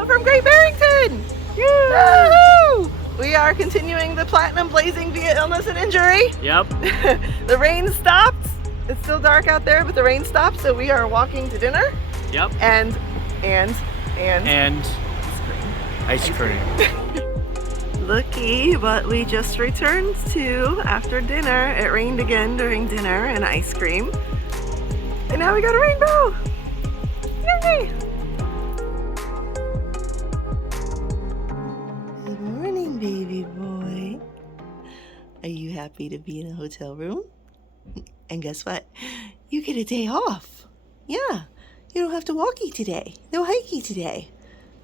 Hello from Great Barrington! Woo! We are continuing the platinum blazing via illness and injury. Yep. The rain stopped. It's still dark out there, but the rain stopped, so we are walking to dinner. Yep. And ice cream. Looky what we just returned to after dinner. It rained again during dinner and ice cream. And now we got a rainbow! Yay! Good morning, baby boy. Are you happy to be in a hotel room? And guess what? You get a day off. Yeah, you don't have to walkie today. No hikey today.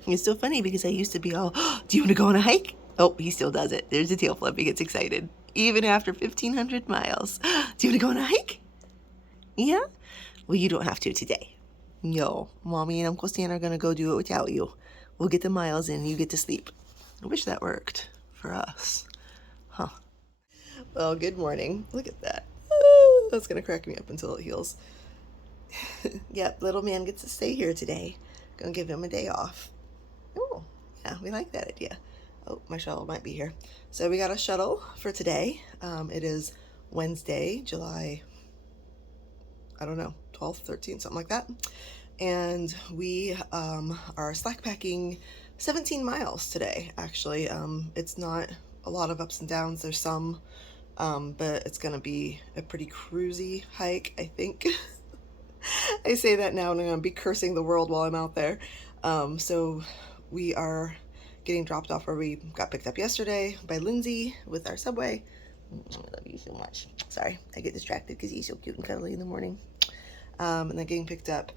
It's so funny because I used to be all, oh, do you want to go on a hike? Oh, he still does it. There's a tail flip. He gets excited. Even after 1,500 miles. Do you want to go on a hike? Yeah? Well, you don't have to today. No, Mommy and Uncle Stan are going to go do it without you. We'll get the miles in and you get to sleep. I wish that worked for us. Huh. Well, good morning. Look at that. That's going to crack me up until it heals. Yep, little man gets to stay here today. Gonna give him a day off. Oh, yeah, we like that idea. Oh, my shuttle might be here. So we got a shuttle for today. It is Wednesday, July, I don't know, 12th, 13th, something like that. And we are slack packing 17 miles today, actually. It's not a lot of ups and downs. There's some, but it's gonna be a pretty cruisy hike, I think. I say that now and I'm gonna be cursing the world while I'm out there. So we are getting dropped off where we got picked up yesterday by Lindsay with our Subway. I love you so much. Sorry, I get distracted because he's so cute and cuddly in the morning. And then getting picked up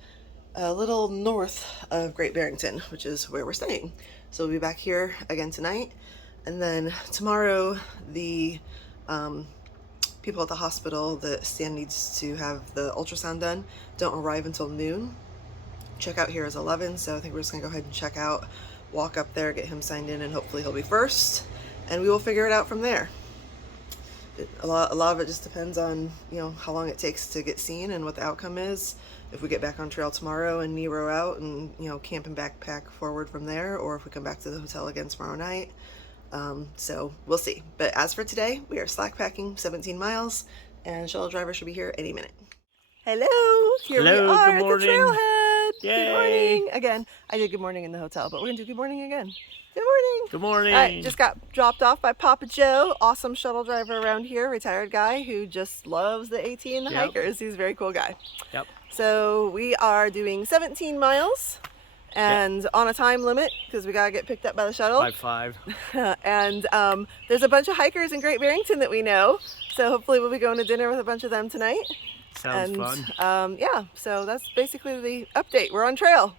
a little north of Great Barrington, which is where we're staying. So we'll be back here again tonight. And then tomorrow, the people at the hospital that Stan needs to have the ultrasound done don't arrive until noon. Checkout here is 11, so I think we're just gonna go ahead and check out, walk up there, get him signed in, and hopefully he'll be first, and we will figure it out from there. A lot of it just depends on, you know, how long it takes to get seen and what the outcome is. If we get back on trail tomorrow and Nero out and, you know, camp and backpack forward from there, or if we come back to the hotel again tomorrow night. So we'll see. But as for today, we are slack packing 17 miles and shuttle driver should be here any minute. Hello! Here we are at the trailhead! Yay. Good morning! Again, I did good morning in the hotel, but we're gonna do good morning again. Good morning! Good morning! All right, just got dropped off by Papa Joe, awesome shuttle driver around here, retired guy who just loves the AT and the hikers. He's a very cool guy. Yep. So we are doing 17 miles. And on a time limit because we gotta get picked up by the shuttle. By 5. And there's a bunch of hikers in Great Barrington that we know, so hopefully we'll be going to dinner with a bunch of them tonight. Sounds fun. Yeah, so that's basically the update. We're on trail.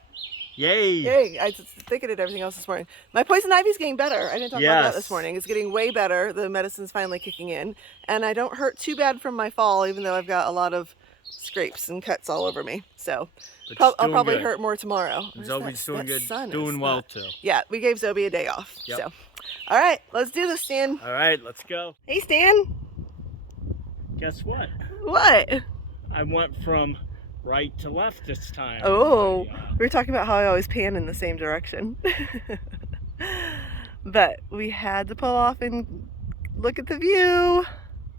Yay! Yay! I was thinking of everything else this morning. My poison ivy's getting better. I didn't talk about that this morning. It's getting way better. The medicine's finally kicking in, and I don't hurt too bad from my fall, even though I've got a lot of scrapes and cuts all over me. So I'll probably hurt more tomorrow. Zoe's doing good, doing well too. Yeah, we gave Zoe a day off. Yep. So, all right, let's do this, Stan. All right, let's go. Hey, Stan. Guess what? What? I went from right to left this time. Oh, we were talking about how I always pan in the same direction. But we had to pull off and look at the view.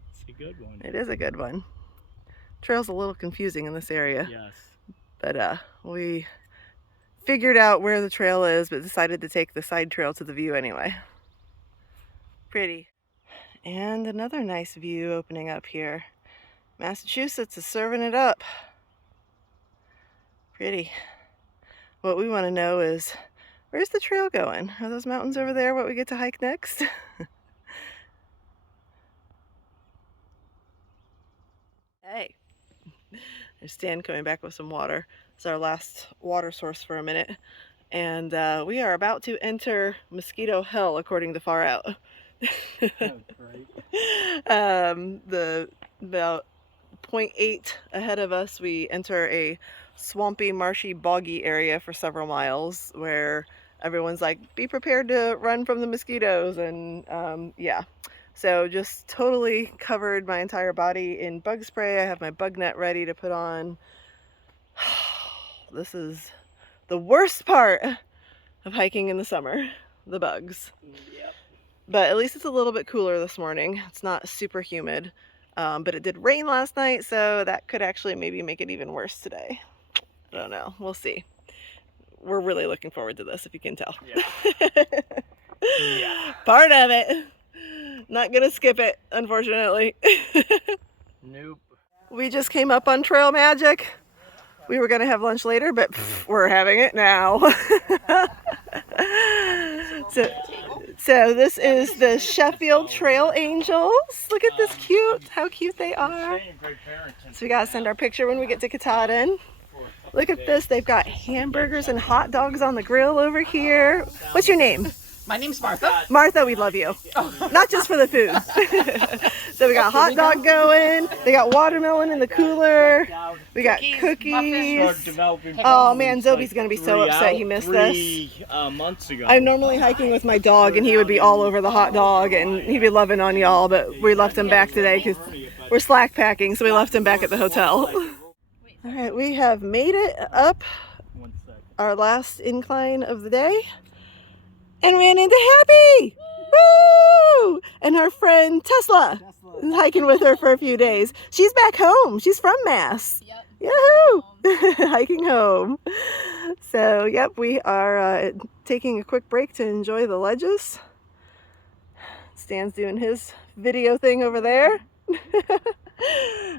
It's a good one. It is a good one. Trail's a little confusing in this area. Yes. But we figured out where the trail is, but decided to take the side trail to the view anyway. Pretty. And another nice view opening up here. Massachusetts is serving it up. Pretty. What we want to know is, where's the trail going? Are those mountains over there what we get to hike next? Hey. There's Stan coming back with some water. It's our last water source for a minute. And we are about to enter mosquito hell, according to Far Out. About 0.8 ahead of us, we enter a swampy, marshy, boggy area for several miles where everyone's like, be prepared to run from the mosquitoes. And yeah. So just totally covered my entire body in bug spray. I have my bug net ready to put on. This is the worst part of hiking in the summer, the bugs. Yep. But at least it's a little bit cooler this morning. It's not super humid, but it did rain last night, so that could actually maybe make it even worse today. I don't know. We'll see. We're really looking forward to this, if you can tell. Yeah. Yeah. Part of it. Not gonna skip it, unfortunately. Nope. We just came up on Trail Magic. We were gonna have lunch later, but we're having it now. So this is the Sheffield Trail Angels. Look at this cute, how cute they are. So we gotta send our picture when we get to Katahdin. Look at this, they've got hamburgers and hot dogs on the grill over here. What's your name? My name's Martha. Martha, we love you. Not just for the food. So we got hot dog going. They got watermelon in the cooler. We got cookies. Oh man, Zobi's gonna be so upset he missed this. 3 months ago. I'm normally hiking with my dog and he would be all over the hot dog and he'd be loving on y'all, but we left him back today because we're slack packing, so we left him back at the hotel. All right, we have made it up our last incline of the day and ran into Happy! Woo! And her friend Tesla. Hiking with her for a few days. She's back home. She's from Mass. Yep. Yahoo! Hiking home. So, yep, we are taking a quick break to enjoy the ledges. Stan's doing his video thing over there.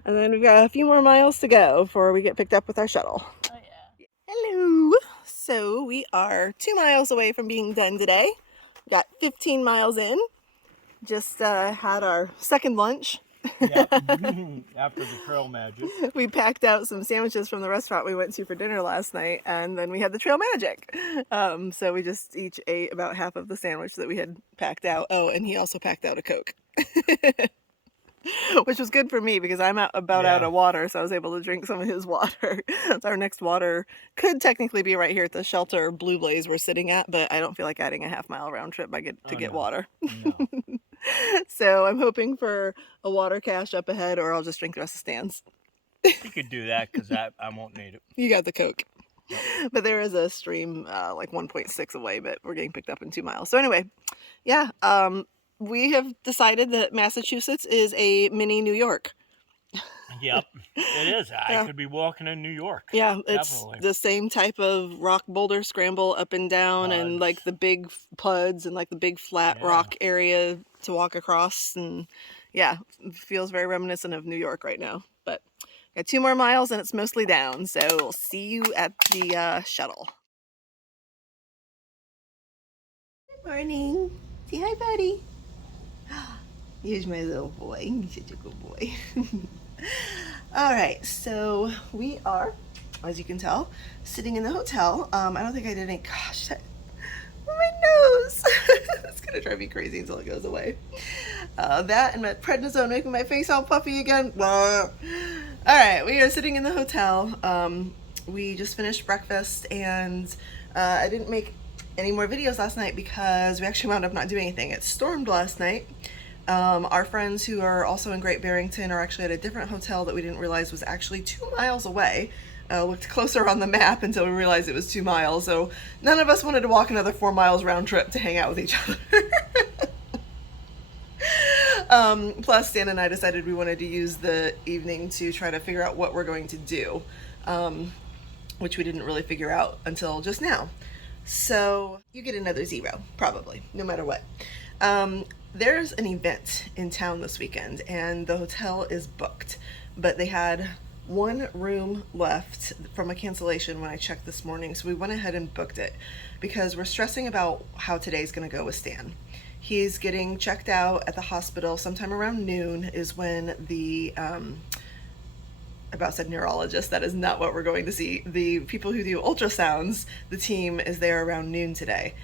And then we've got a few more miles to go before we get picked up with our shuttle. Oh, yeah. Hello! So we are 2 miles away from being done today. We got 15 miles in. Just had our second lunch. Yep. After the Trail Magic. We packed out some sandwiches from the restaurant we went to for dinner last night, and then we had the Trail Magic. So we just each ate about half of the sandwich that we had packed out. Oh, and he also packed out a Coke. Which was good for me because I'm about out of water, so I was able to drink some of his water. So our next water could technically be right here at the shelter Blue Blaze we're sitting at, but I don't feel like adding a half-mile round trip to get water. No. So I'm hoping for a water cache up ahead, or I'll just drink the rest of Stan's. You could do that because I won't need it. You got the Coke. But there is a stream like 1.6 away, but we're getting picked up in 2 miles. So anyway, yeah, we have decided that Massachusetts is a mini New York. Yep, it is. I could be walking in New York. Yeah, it's Definitely. the same type of rock boulder scramble up and down and like the big puds and like the big flat rock area to walk across. And yeah, it feels very reminiscent of New York right now. But got 2 more miles and it's mostly down. So we'll see you at the shuttle. Good morning. Say hi, buddy. Here's my little boy. He's such a good boy. All right, so we are, as you can tell, sitting in the hotel. I don't think I did any, gosh, my nose. It's gonna drive me crazy until it goes away. That and my prednisone making my face all puffy again. All right, we are sitting in the hotel. We just finished breakfast and I didn't make any more videos last night because we actually wound up not doing anything. It stormed last night. Our friends who are also in Great Barrington are actually at a different hotel that we didn't realize was actually 2 miles away. Looked closer on the map until we realized it was 2 miles. So none of us wanted to walk another 4 miles round trip to hang out with each other. Plus Stan and I decided we wanted to use the evening to try to figure out what we're going to do, which we didn't really figure out until just now. So you get another 0, probably, no matter what. There's an event in town this weekend and the hotel is booked, but they had 1 room left from a cancellation when I checked this morning. So we went ahead and booked it because we're stressing about how today's going to go with Stan. He's getting checked out at the hospital sometime around noon is when the, I about said neurologist, that is not what we're going to see. The people who do ultrasounds, the team is there around noon today.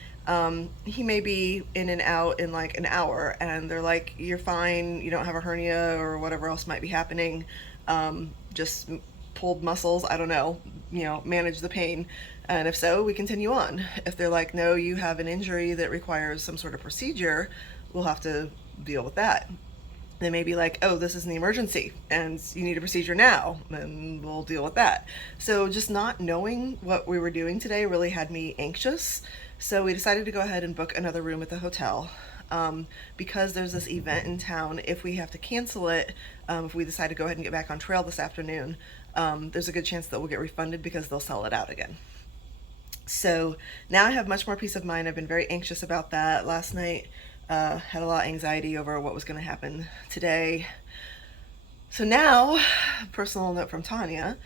He may be in and out in like an hour and they're like, you're fine, you don't have a hernia or whatever else might be happening, just pulled muscles, I don't know, manage the pain. And if so, we continue on. If they're like, no, you have an injury that requires some sort of procedure, we'll have to deal with that. they may be like, oh, this is an emergency and you need a procedure now, and we'll deal with that. So just not knowing what we were doing today really had me anxious. So we decided to go ahead and book another room at the hotel. Because there's this event in town, if we have to cancel it, if we decide to go ahead and get back on trail this afternoon, there's a good chance that we'll get refunded because they'll sell it out again. So now I have much more peace of mind. I've been very anxious about that. Last night, had a lot of anxiety over what was going to happen today. So now, personal note from Tonya,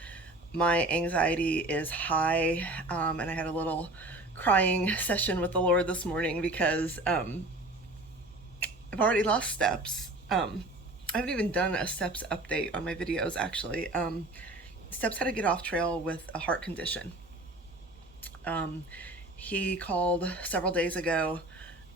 my anxiety is high, and I had a little crying session with the Lord this morning because I've already lost steps. I haven't even done a steps update on my videos, actually. Steps had to get off trail with a heart condition. He called several days ago,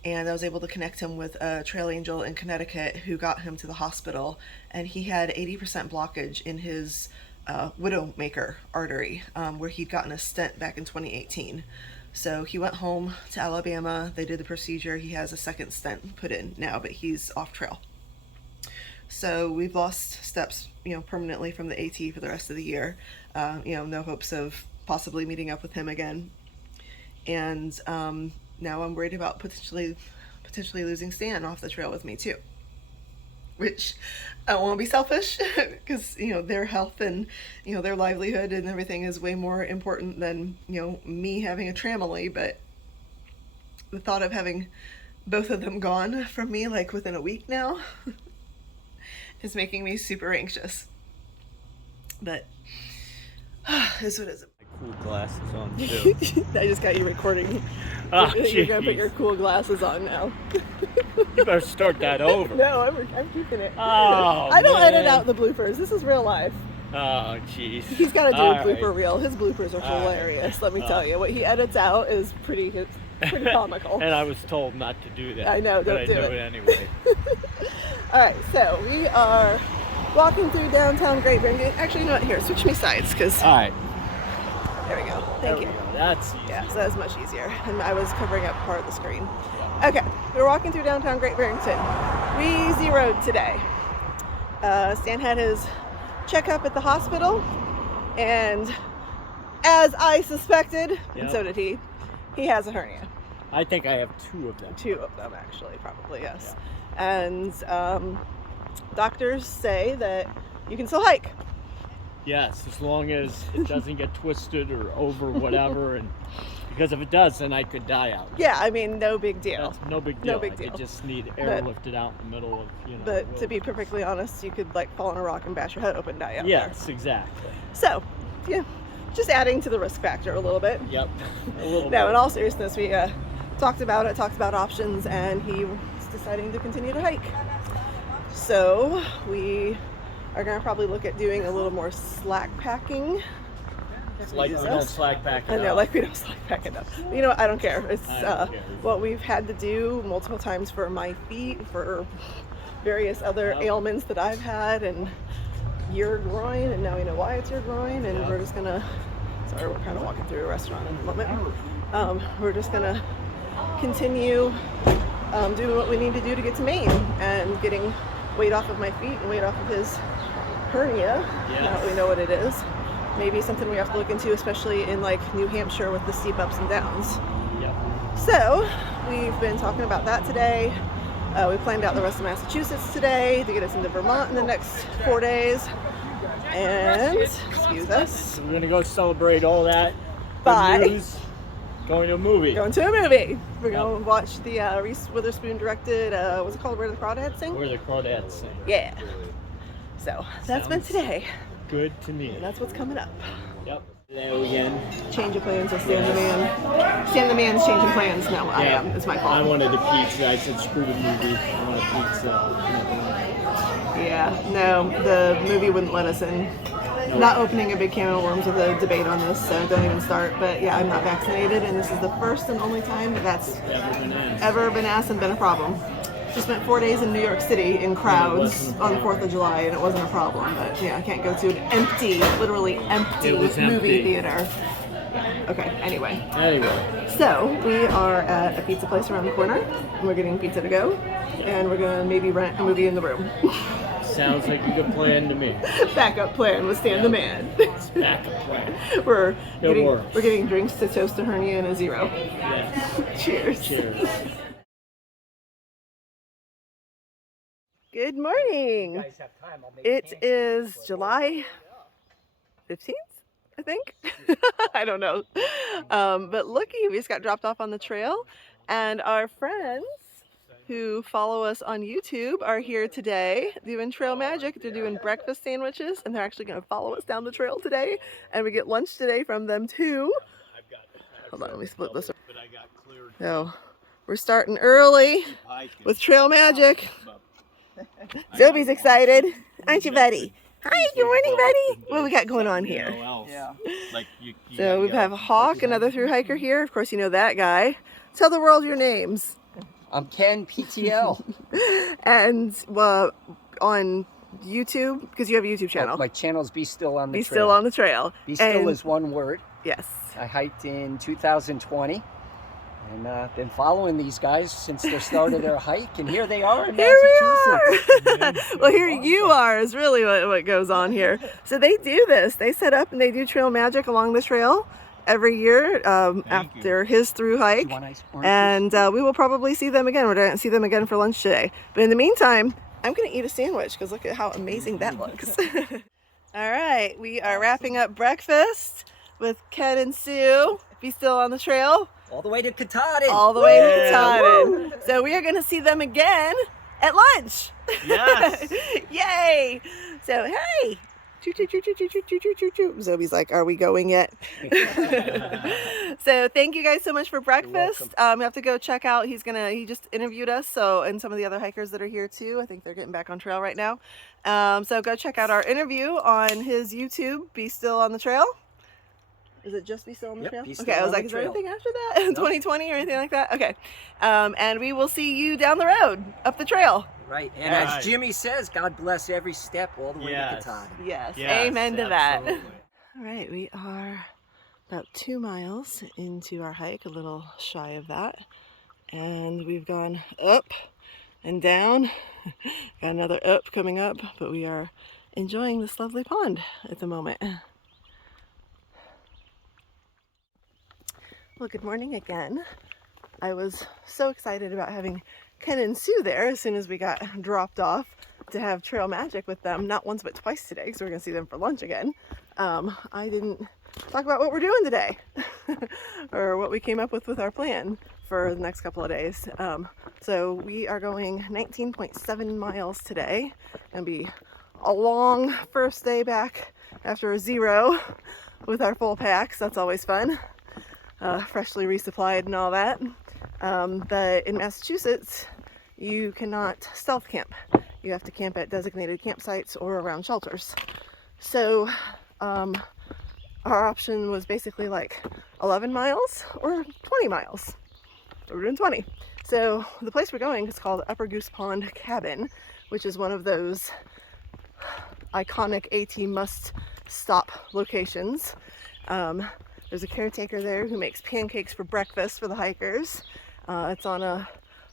and I was able to connect him with a trail angel in Connecticut who got him to the hospital, and he had 80% blockage in his widowmaker artery, where he'd gotten a stent back in 2018. So he went home to Alabama, they did the procedure, he has a second stent put in now, but he's off trail. So we've lost steps, permanently from the AT for the rest of the year. No hopes of possibly meeting up with him again. And now I'm worried about potentially losing Stan off the trail with me too. Which I don't want to be selfish because, their health and, their livelihood and everything is way more important than, me having a tramily. But the thought of having both of them gone from me like within a week now is making me super anxious. But is what it is. Cool glasses on too. I just got you recording. Oh, You're gonna put your cool glasses on now. You better start that over. No, I'm keeping it. Oh, I don't man. edit out the bloopers. This is real life. Oh, jeez. He's got to do a blooper right. reel. His bloopers are All hilarious. Let me tell you, what he edits out is pretty comical. And I was told not to do that. I know, but don't I do do it. it anyway. All right, so we are walking through downtown Great Barrington. Actually, you know what? Here, switch me sides, because All right. there we go. Thank you. That's easy. Yeah, so that's much easier. And I was covering up part of the screen. Okay, we're walking through downtown Great Barrington. We zeroed today. Stan had his checkup at the hospital, and as I suspected, and so did he has a hernia. I think I have two of them. Two of them, actually, probably, yes. Yeah. And doctors say that you can still hike. Yes, as long as it doesn't get twisted or over whatever, and because if it does, then I could die out. Yeah, I mean, no big deal. That's no big deal. No big deal. I could just need airlifted out in the middle of, But to be perfectly honest, you could fall on a rock and bash your head open, die out Yes, exactly. So, yeah, just adding to the risk factor a little bit. Yep, a little bit. No, in all seriousness, we talked about options, and he was deciding to continue to hike. So we are going to probably look at doing a little more slack packing. It's like we don't slack pack I know, enough. like we don't slack pack enough. You know what? I don't care. It's I don't care. what we've had to do multiple times for my feet, for various other ailments that I've had, and your groin, and now we know why it's your groin, and we're just going to, sorry, we're kind of walking through a restaurant in a moment. We're just going to continue doing what we need to do to get to Maine, and getting weight off of my feet and weight off of his hernia. Yes. Now that we know what it is. Maybe something we have to look into, especially in New Hampshire with the steep ups and downs. Yep. So we've been talking about that today. We planned out the rest of Massachusetts today to get us into Vermont in the next 4 days. And, excuse us. So we're gonna go celebrate all that. Bye. Good news. Going to a movie. Going to a movie. We're going to watch the Reese Witherspoon directed, what's it called, Where the Crawdads Sing? Where the Crawdads Sing. Yeah. So that's been today. Good to me. And that's what's coming up. Yep. There again. Change of plans with Stan the Man. Stan the Man's changing plans. No, I am. It's my fault. I wanted a pizza. I said screw the movie. I want a pizza. Yeah, no, the movie wouldn't let us in. Not opening a big can of worms with a debate on this, so don't even start. But yeah, I'm not vaccinated, and this is the first and only time that's ever been asked and been a problem. Just spent 4 days in New York City in crowds on the 4th of July, and it wasn't a problem. But yeah, I can't go to an empty, literally empty movie theater. Okay, anyway. Anyway, So, we are at a pizza place around the corner, and we're getting pizza to go, and we're gonna maybe rent a movie in the room. sounds like a good plan to me. Backup plan with Stan the Man. It's backup plan. we're works. getting drinks to toast a hernia and a zero. Yes. Cheers. Cheers. Good morning. It is July 15th, I think. I don't know. But looky, we just got dropped off on the trail, and our friends who follow us on YouTube are here today doing trail magic. They're doing breakfast sandwiches, and they're actually going to follow us down the trail today, and we get lunch today from them too. Hold on, let me split this. So we're starting early with trail magic. Zoe's excited, aren't you, buddy? Hi, good morning, buddy. What we got going on here? Yeah. So we have Hawk, another thru-hiker here. Of course, you know that guy. Tell the world your names. I'm Ken, PTL. And on YouTube, because you have a YouTube channel. My channel's Be Still on the Be Trail. Still on the Trail. Be Still And- is one word. Yes. I hiked in 2020 and been following these guys since the start of their hike, and here they are in Here we Massachusetts. are. Well, here you are is really what goes on here. So they do this. They set up and they do trail magic along the trail every year after his thru hike. Do you want ice oranges? And we will probably see them again. We're going to see them again for lunch today. But in the meantime, I'm going to eat a sandwich because look at how amazing that looks. All right, we are wrapping up breakfast with Ken and Sue. Be Still on the Trail. All the way to Katahdin. All the way to Katahdin. So we are going to see them again at lunch. Yes. Yay. So, hey. Choo, choo, choo, choo, choo, choo, choo, choo, choo. Zoe's like, are we going yet? So thank you guys so much for breakfast. You have to go check out, he just interviewed us, so, and some of the other hikers that are here too. I think they're getting back on trail right now. So go check out our interview on his YouTube, Be Still on the Trail. Is it just Be Still on the Yep, Trail? Be Still Okay, I was on like, the is there Trail. anything after that in 2020 or anything like that? Okay. And we will see you down the road, up the trail. Right, and Right. as Jimmy says, God bless every step all the way Yes. to Katahdin. Yes, Yes, amen to that. absolutely. All right, we are about 2 miles into our hike, a little shy of that. And we've gone up and down. Got another up coming up, but we are enjoying this lovely pond at the moment. Well, good morning again. I was so excited about having Ken and Sue there as soon as we got dropped off to have trail magic with them, not once but twice today, because we're going to see them for lunch again. I didn't talk about what we're doing today or what we came up with our plan for the next couple of days. So we are going 19.7 miles today, and be a long first day back after a zero with our full packs. That's always fun. Freshly resupplied and all that. But in Massachusetts, you cannot stealth camp. You have to camp at designated campsites or around shelters. So our option was basically like 11 miles or 20 miles. We're doing 20. So the place we're going is called Upper Goose Pond Cabin, which is one of those iconic AT must-stop locations. There's a caretaker there who makes pancakes for breakfast for the hikers. It's on a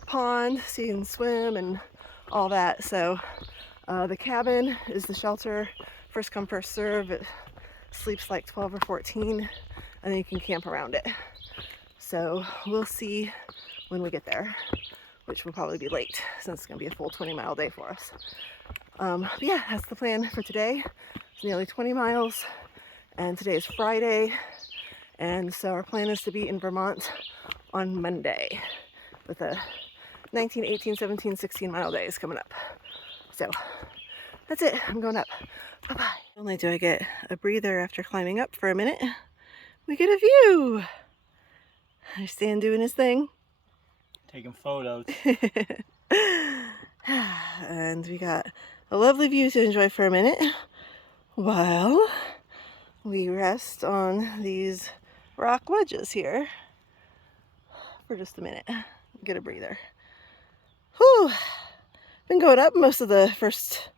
pond, so you can swim and all that. So the cabin is the shelter, first come, first serve. It sleeps like 12 or 14, and then you can camp around it. So we'll see when we get there, which will probably be late since it's gonna be a full 20-mile day for us. But yeah, that's the plan for today. It's nearly 20 miles, and today is Friday. And so our plan is to be in Vermont on Monday with a 19, 18, 17, 16 mile days coming up. So that's it. I'm going up. Bye-bye. Not only do I get a breather after climbing up for a minute, we get a view. There's Stan doing his thing. Taking photos. And we got a lovely view to enjoy for a minute while we rest on these rock ledges here for just a minute. Get a breather. Whew. Been going up most of the first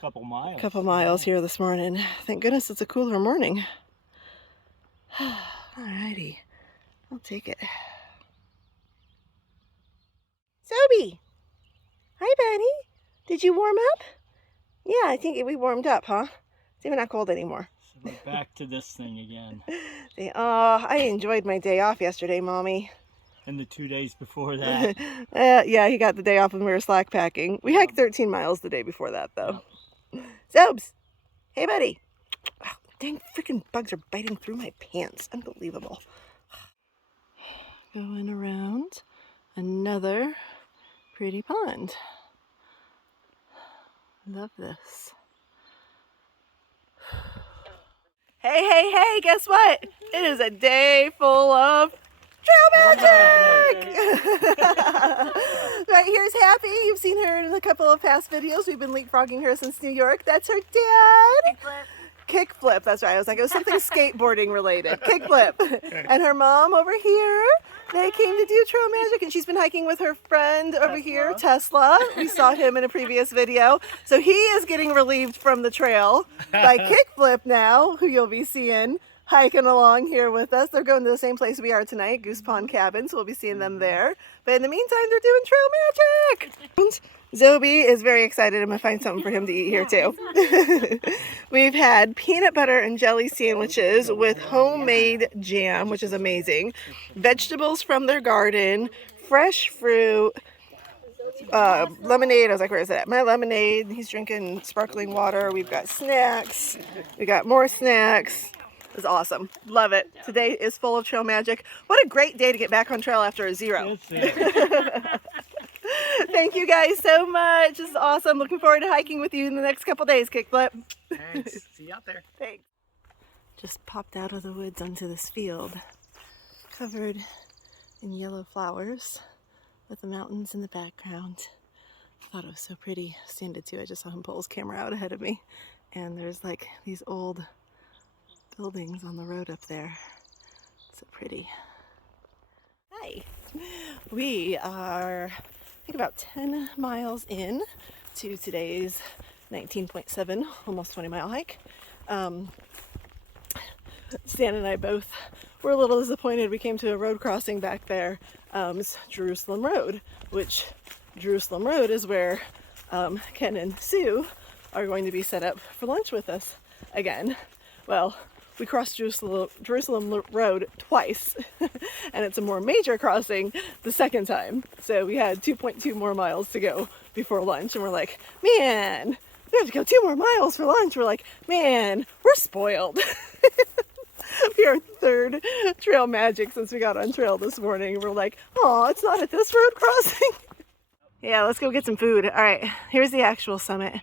couple miles. couple miles here this morning. Thank goodness it's a cooler morning. Alrighty, I'll take it. Sobe! Hi, Benny. Did you warm up? Yeah, I think we warmed up, huh? It's even not cold anymore. So we're back to this thing again. I enjoyed my day off yesterday, Mommy. And the 2 days before that. Yeah, he got the day off when we were slack packing. We hiked 13 miles the day before that, though. Sobes! Hey, buddy! Oh, dang freaking bugs are biting through my pants. Unbelievable. Going around another pretty pond. Love this. Hey, hey, hey, guess what? It is a day full of trail magic! Right here's Happy. You've seen her in a couple of past videos. We've been leapfrogging her since New York. That's her dad. Kickflip, that's right. I was like, it was something skateboarding related. Kickflip. And her mom over here. They came to do trail magic, and she's been hiking with her friend over here, Tesla. We saw him in a previous video. So he is getting relieved from the trail by Kickflip now, who you'll be seeing hiking along here with us. They're going to the same place we are tonight, Goose Pond Cabin, so we'll be seeing them there. But in the meantime, they're doing trail magic. Zobi is very excited. I'm going to find something for him to eat here too. We've had peanut butter and jelly sandwiches with homemade jam, which is amazing. Vegetables from their garden, fresh fruit, lemonade. I was like, where is it at? My lemonade. He's drinking sparkling water. We've got snacks. We got more snacks. It was awesome. Love it. Today is full of trail magic. What a great day to get back on trail after a zero. Thank you guys so much. This is awesome. Looking forward to hiking with you in the next couple days, Kickflip. Thanks. See you out there. Thanks. Just popped out of the woods onto this field, covered in yellow flowers with the mountains in the background. I thought it was so pretty. Standed too. I just saw him pull his camera out ahead of me. And there's like these old buildings on the road up there. So pretty. Hi. We are, I think, about 10 miles in to today's 19.7, almost 20 mile hike. Stan and I both were a little disappointed. We came to a road crossing back there. It's Jerusalem Road, which Jerusalem Road is where Ken and Sue are going to be set up for lunch with us again. Well, we crossed Jerusalem Road twice, and it's a more major crossing the second time. So we had 2.2 more miles to go before lunch, and we're like, man, we have to go 2 more miles for lunch. We're like, man, we're spoiled. We are third trail magic since we got on trail this morning. We're like, oh, it's not at this road crossing. Yeah, let's go get some food. All right, here's the actual summit.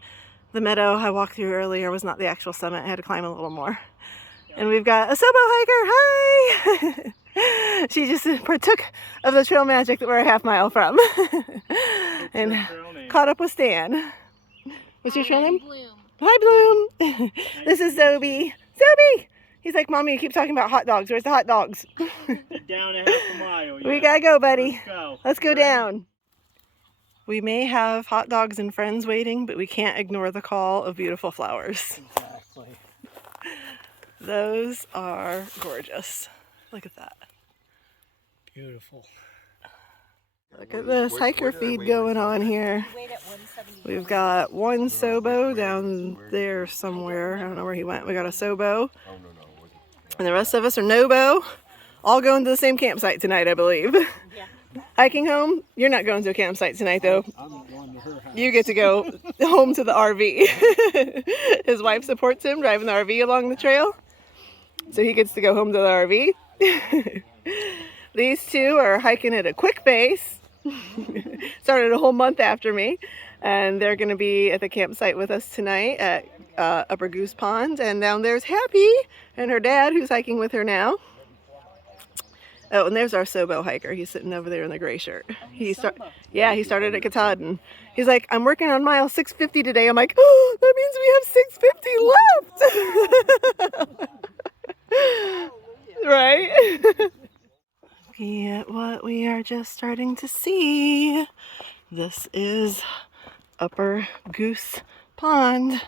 The meadow I walked through earlier was not the actual summit. I had to climb a little more. And we've got a Sobo hiker. Hi! She just partook of the trail magic that we're a half mile from. And caught up with Stan. What's your trail name? Bloom. Hi, Bloom. This is Zobi. Zobi! He's like, Mommy, you keep talking about hot dogs. Where's the hot dogs? Down a half a mile. We gotta go, buddy. Let's go. Let's go down. We may have hot dogs and friends waiting, but we can't ignore the call of beautiful flowers. Exactly. Those are gorgeous. Look at that. Beautiful. Look at this hiker feed going on here. We've got one Sobo down there somewhere. I don't know where he went. We got a Sobo. And the rest of us are Nobo. All going to the same campsite tonight, I believe. Yeah. Hiking home? You're not going to a campsite tonight, though. I'm going to her house. You get to go home to the RV. His wife supports him driving the RV along the trail. So he gets to go home to the RV. These two are hiking at a quick pace. Started a whole month after me. And they're going to be at the campsite with us tonight at Upper Goose Pond. And down there's Happy and her dad, who's hiking with her now. Oh, and there's our Sobo hiker. He's sitting over there in the gray shirt. He started at Katahdin. He's like, I'm working on mile 650 today. I'm like, oh, that means we have 650 left. Right? Look at what we are just starting to see. This is Upper Goose Pond.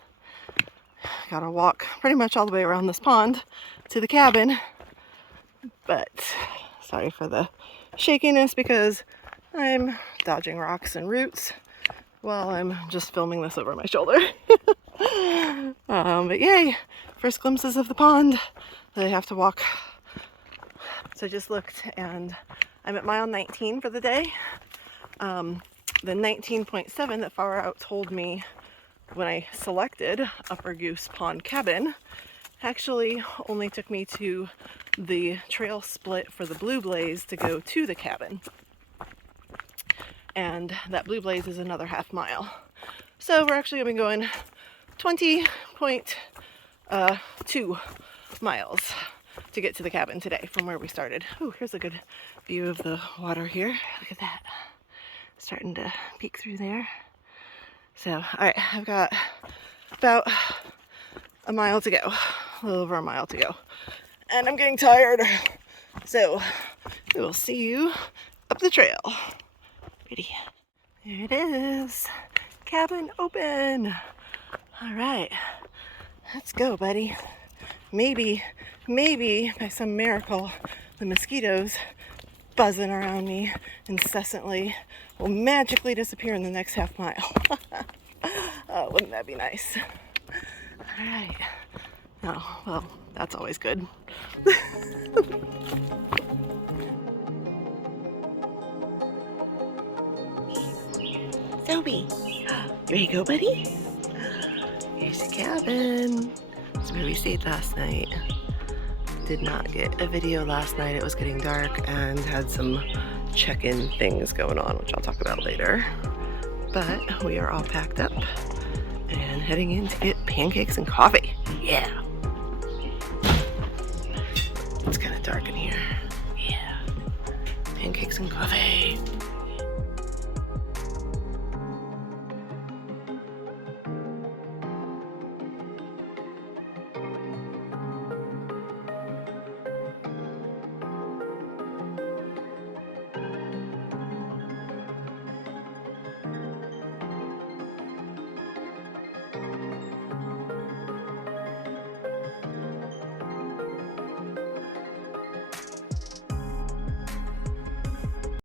Gotta walk pretty much all the way around this pond to the cabin. But sorry for the shakiness because I'm dodging rocks and roots while I'm just filming this over my shoulder. But yay, first glimpses of the pond that I have to walk. So I just looked and I'm at mile 19 for the day. The 19.7 that Far Out told me when I selected Upper Goose Pond Cabin actually only took me to the trail split for the Blue Blaze to go to the cabin. And that Blue Blaze is another half mile. So we're actually going to be going 20.2 miles to get to the cabin today from where we started. Oh, here's a good view of the water here. Look at that. Starting to peek through there. So, all right, I've got about a mile to go, a little over a mile to go. And I'm getting tired. So, we will see you up the trail. Ready? There it is. Cabin open. All right, let's go, buddy. Maybe by some miracle, the mosquitoes buzzing around me incessantly will magically disappear in the next half mile. Oh, wouldn't that be nice? All right. Oh, well, that's always good. Sophie, you ready to go, buddy? Here's the cabin. That's where we stayed last night. Did not get a video last night. It was getting dark and had some check-in things going on, which I'll talk about later. But we are all packed up and heading in to get pancakes and coffee. Yeah. It's kind of dark in here. Yeah. Pancakes and coffee.